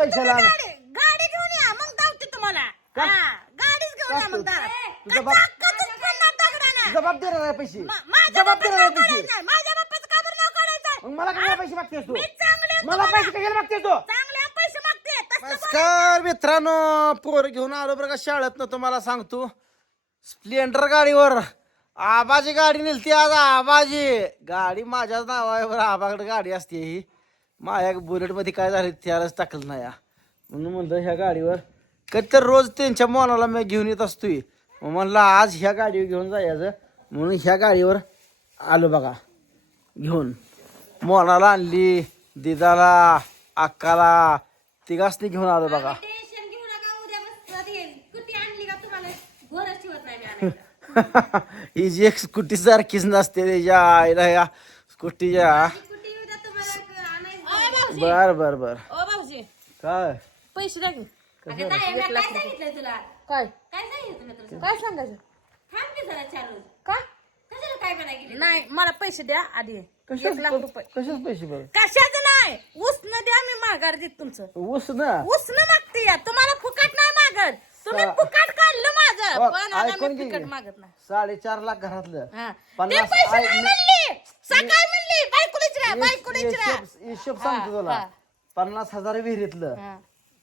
पैशाला. गाडी गाडी घेऊन या मग धावते तुम्हाला. का? हा, गाडीच घेऊन या मग. तुझा बाप-? जबाब पैसे. जबाब पैसे. काढायचं नाही. माझ्या बापाचं का बरं नाव काढायचं? मग मला काय पैसे मागतेस तू? मी चांगले मला तुम्हाला- पैसे कशाला मागतेस तू? चांगले पैसे मागते. तसलं बोलायचं नमस्कार मित्रांनो. पोर घेऊन आलो बरं का शाळेत तुम्हाला सांगतो. स्प्लेंडर गाडीवर. आबाची गाडी नेलती आज आबाजी. गाडी माझ्याच नावावर आबाकडे गाडी असते ही. माझ्या बुलेटमध्ये काय झालं त्यालाच टाकलं नाही हा. म्हणून म्हणलं ह्या गाडीवर तर रोज त्यांच्या मनाला मी घेऊन येत असतोय. मग म्हणलं आज ह्या गाडीवर घेऊन जायचं. म्हणून ह्या गाडीवर आलो बघा. घेऊन. मोनाला आणली दिदाला अक्काला तिघासनी घेऊन आलो बघा. ही. जी एक स्कूटी सारखीच नसते त्याच्या आईला या स्कूटीच्या कुठे उद्या तुम्हाला आणायचं अय भाऊजी, बर बर बर. ओ भाऊजी. काय? पैसे द्या की. अगं ताई, मी काय सांगितलं तुला? काय? काय सांगितलं तुला काय सांगायचं? थांब की जरा चार रोज. कशाला काय म्हणाय गेली नाही मला पैसे द्या आधी. एक लाख रुपये. कशाच पैसे बरं? कशाचं नाही? उसनं द्या मी माघार देत तुमचं. ऊस ना उसनं मागते या. तुम्हाला फुकट नाही मागत. तुम्ही सा- फुकट काढलं माझं. पण आता ऐकून मी घे. फुकट मागत नाही. साडेचार लाख घरातलं. हा. ते पन्नास पैसे नाही म्हणली. सकाळी बायकोलीच बायकोलीच हिशोब हिशोब सांगतो तुला. पन्नास हजार विहिरीतलं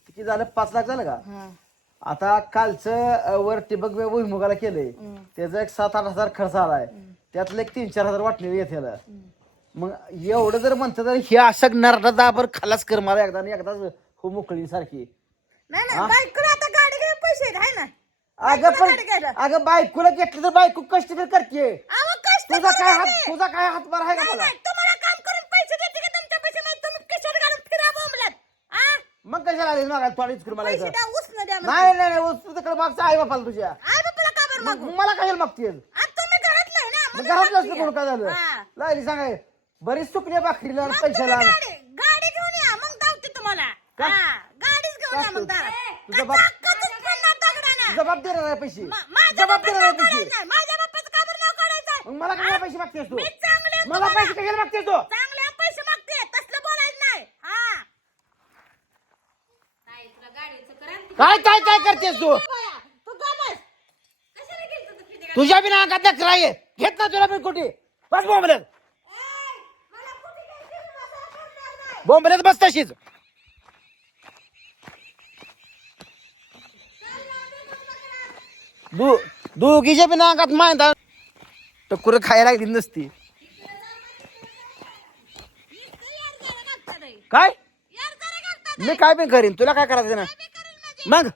किती झालं? पाच लाख झालं का? हा. आता कालचं वर टिबक भुईमुगाला केलंय. त्याचा एक सात आठ हजार खर्च आलाय. त्यातलं एक तीन चार हजार वाटलेले येते मग एवढं जर म्हणतं तर हे असं नरडा दाबर खलास कर मला एकदा आणि एकदाच हो मोकळी सारखी नाही नाही बायकोला आता गाडी घ्या पैसे आहे ना. अगं बायकोला पण गाडी घ्यायला. अगं बायकोला घेतलं तर बायको कष्ट तर करते. अहो, तुझा काय हात. तुझा काय हातभार आहे का मला तुम्हाला काम करून पैसे देते का तुमच्या पैसे नाही तुम्ही किशोर घालून फिरा बोंबलत आ? मग कशाला आली मागा थोडीच कर मला पैसे इथं. द्या उसनं द्या. नाही नाही नाही तुझ्याकडे मागचं आहे बापाला तुझ्या आई बापाला का बरं मागू मग मला कशाला मागतेस आज तुम्ही घरातलं आहे ना मग म्हणून घरातलं म्हणून काय झालं हा. लागली सांगाय बरीच चुकली बाकरीला आणि मग तुम्ही पैशाला गाडी गाडी घेऊन या मग धावते तुम्हाला का? हा, गाडीच घेऊन या का मग? दारात. तुझा का बाप- ताकदच पडणार दगडानं? जबाब देणार आहे पैसे मा- माझ्या जबाब बापाचं देणार आहे पैसे नाही. माझ्या बापाचं का बरं नाव काढायचं मग मला काय पैसे मागतेस तू? मी चांगले मला पैसे कशाला मागतेस तू? चांगले पैसे मागते तसलं बोलायचं नाही. हा. तुला गाडीचं कर काय काय काय करतेस तू? बया, तू गमस. कशाला गेलतो तू फिटे तुझ्या बिना अंगात नखरा आहे. घेत ना तुला पण कुठे? बस बोंबलत. मला कुठे घ्यायची मसाला करणार नाही. बोंबलत बस तशीच. दु दोघीच्या बिना अंगात मायदा टकुर खायला लागली नसती. काय मी काय पण करीन तुला काय करायचं ना मग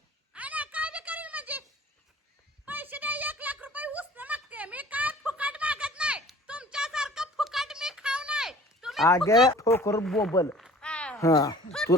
अग ठोकर बोंबल हा. तू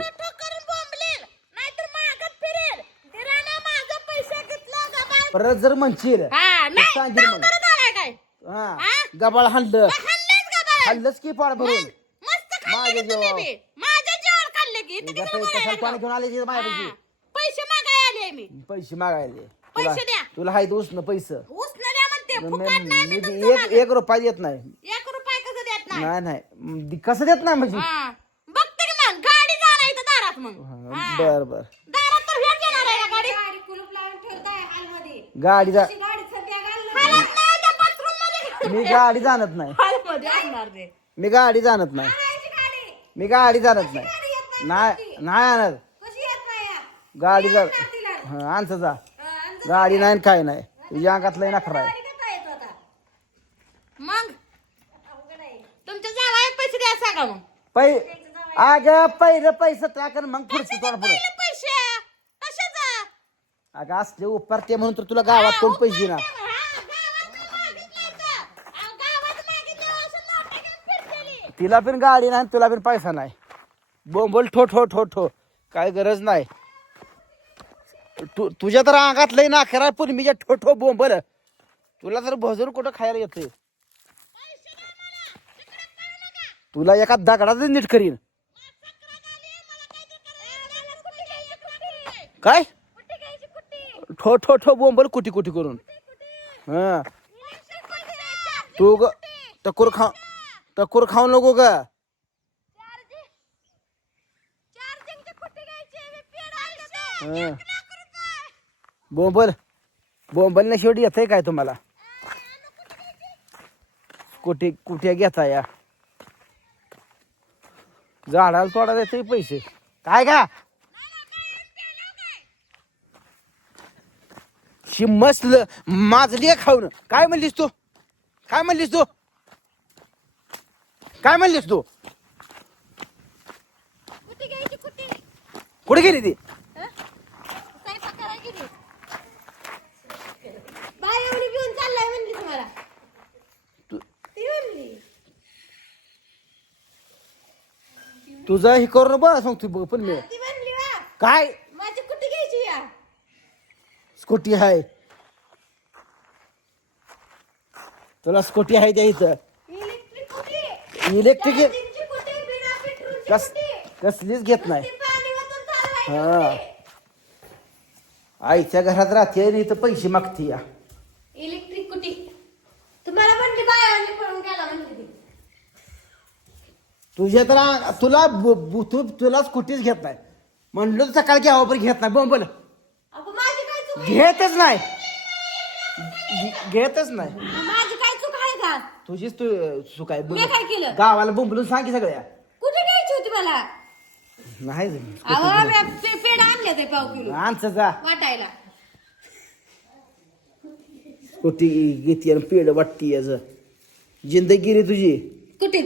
परत जर म्हणशील सांगेल जाऊ मला. करत आलाय काय हा? गबाळ हाणलं. खाल्लेच गबाळ. खाल्लंच की पाड भरून? मस्त खाल्ले माझ्या की तुम्ही जेवावर. बी. माझ्या जेवण खाल्ले की? इथं तुझ्या किती पैसे बोलायला कशाला लागलो? घेऊन आले माझ्यापाशी. हा. पैसे मागाय आले मी. पैसे मागायले. पैसे तुला द्या. तुला हाय दोस्त ना पैसे. उसनं द्या म्हणते. फुकट नाही मी मी तुमचं एक मागत. एक रुपया देत नाही. एक रुपया कसं देत नाही? नाही नाही. म, कसं देत नाही म्हणजे? हा. बघते की मग. गाडी जाणार इथं दारात मग. हा. बर बर. दारात तर हेच येणार आहे ना गाडी? गाडी कुलूप लावून ठेवताय हॉलमध्ये. गाडी जा ती गाडी सध्या घालून हालत नाही त्या bathroom मध्ये. मी गाडी जाणत नाही. हॉलमध्ये आणणार ते. मी गाडी जाणत नाही. मी गाडी जाणत नाही. नाही नाही आणत? गाडी जा. हा आणचं जा. गाडी नाही काय नाही. तुझ्या अंगात लय नखरा आहे. मग? तुमच्या जावाय पैसे द्या सांगा मग. पै अग पहिलं पैसे टाक आणि मग पुढचं थोडं पुढं. पहिले पैसे. कशाचा? अगं असले उपरते म्हणून तर तुला गावात कोण पैसे देणार हा, गावात नाही मागितलं इथं. अहो, गावात मागितलं असं नोटा घेऊन फिरतेली. तिला पण गाडी नाही तुला पण पैसा नाही. बोंबल ठो ठो ठो ठो. काय गरज नाही. तू तुझ्या तर अंगात लय नाखेरा पुरमीच्या ठो ठो बोंबल तुला तर भजून कुठं खायला येते तुला एका दगडाच नीट करीन. काय? ठो ठो ठो बोंबल कुटी कुटी करून? हा. तू ग टकोर खा. टकोर खाऊ नको हं. बोंबल बोंबलने शेवटी येतंय काय तुम्हाला? कुठे कुठे घेता या? झाडाला तोडा देते पैसे. काय का शिमसल माजली आहे खाऊन. काय म्हणलीस तू? काय म्हणलीस तू? काय म्हणलीस तू? कुठे घ्यायची कुठे? कुठे गेली ती? स्वयंपाक करायला गेली. बाय एवढी घेऊन चाललाय म्हणली तुम्हाला तू- ती म्हणली. तुझं हे करून बरं सांगतो बघ पण मी. ती म्हणली वा काय? माझी कुठे घ्यायची या? स्कूटी आहे. तुला स्कूटी आहे कुठे इलेक्ट्रिक कस कसलीच घेत नाही. हा? आईच्या घरात राहते आणि इथं पैसे मागते या. इलेक्ट्रिक कुठे? तुम्हाला म्हणली बायावानी पळून गेला म्हणली ती. तुझ्या तर तुला बु- बु- तू तुला स्कूटीच घेत नाही. म्हणलं तर सकाळी घ्यावं पण घेत नाही. बोंबल. अगं माझी काय चूक आहे? घेतच नाही. घे- घेतच नाही. माझी का? तुझीच तू चूक आहे मी काय केलं? गावाला बोंबलून सांग की सगळ्या. कुठे घ्यायची होती मला? नाही अहो मी पे- पेढ आणले ते पाव किलो. आमचं जा. वाटायला. स्कूटी घेते आणि पेड वाटती याच. जिंदगी रे तुझी. कुठे?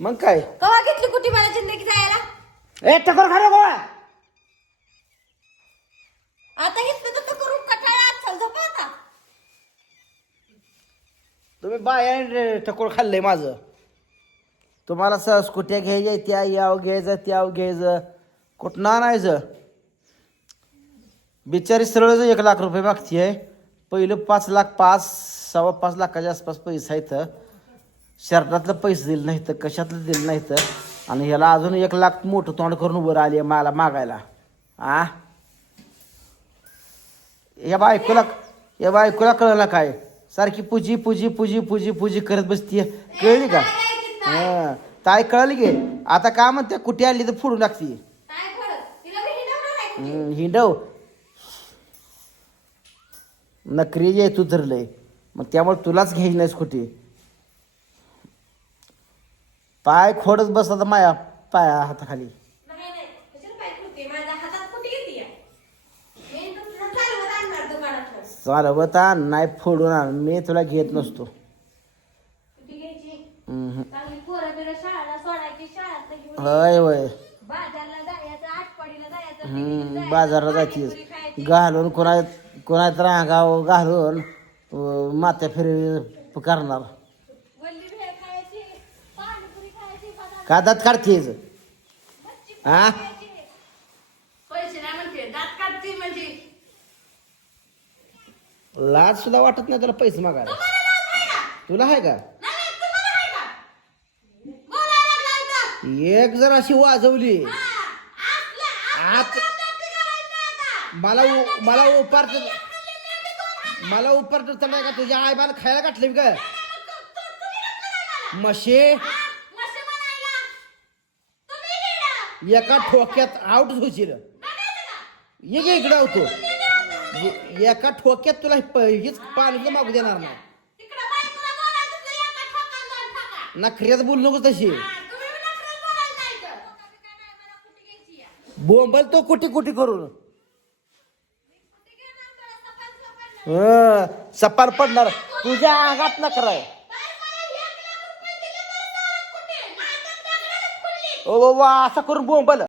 मग काय? कवा घेतली कुठे मला जिंदगी जायला? ए टकर खा रे गोळा. आता घेतलं तर तो करून कटाळा आज चल झोपा आता तुम्ही बाया टकोर खाल्लंय माझं. तुम्हाला सर स्कुट्या घ्यायच्या त्या याव घ्यायचं त्याव घ्यायचं. कुठं आणायचं? बिचारी सरळच एक लाख रुपये मागती आहे पहिलं पाच लाख पाच सव्वा पाच लाखाच्या आसपास पैसा आहेत. शर्टातलं पैसे दिलं नाही तर कशातलं दिलं नाही तर आणि ह्याला अजून एक लाख मोठं तोंड करून उभं आली आहे मला मागायला. आ? या बायकोला या बायकोला कळलं काय? सारखी पूजी पूजी पूजी पूजी पूजी करत बसतीये. कळली का? हा. ताई कळली की? आता का म्हणते? कुठे आली तर फोडून लागती. कुठे? हिंडव. नकरी जे तू धरलंय मग त्यामुळे तुलाच घ्यायची नाही स्कूटी पाय खोडत बस आता माया पाया हाताखाली नाही नाही कशाला पाय फुटते माझ्या हातात कुठे येते या? मी तुला चालवत आणणार दुकानात चालवत नाही फोडून आण. मी तुला घेत नसतो. कुठे घ्यायची? हम्म. चांगली पोरं बिरं शाळेला सोडायची शाळेत घेऊन होय होय. बाजारला जायचं आठवडीला जायचं हम्म, बाजारला जायची घालून कोणा कोणा तर अंगाव घालून अं, मात्या फिर करणार. वल्ली भेळ खायची पाणीपुरी खायची बदाम का दात काढतेच हा खायची पैसे नाही म्हणते दात काढते म्हणजे लाज सुद्धा वाटत नाही तुला पैसे मागायला तुला आहे का. एक जर अशी वाजवली हा, आत. मला उ- मला उपार. मला उपार चढाय का तुझ्या आई बाला खायला घातलं का गेला. एका ठोक्यात आउट होशील? ये गे इकडं होतो. ए- एका ठोक्यात तुला प- हेच पाणी मागू देणार नाही तिकडं बायकोला बोलायचं तुला एका ठोकान दोन ठोका. नखऱ्यात बोलू नकोस तशी हा, तुम्ही बी बोलायला नाही तर. बोंबल तो कुठे कुठे करून हं, सपार पडणार तुझ्या आगात न एक लाख रुपये दिले तर कुठे? खुल्ली. ओ बाबा असं करून बोंबल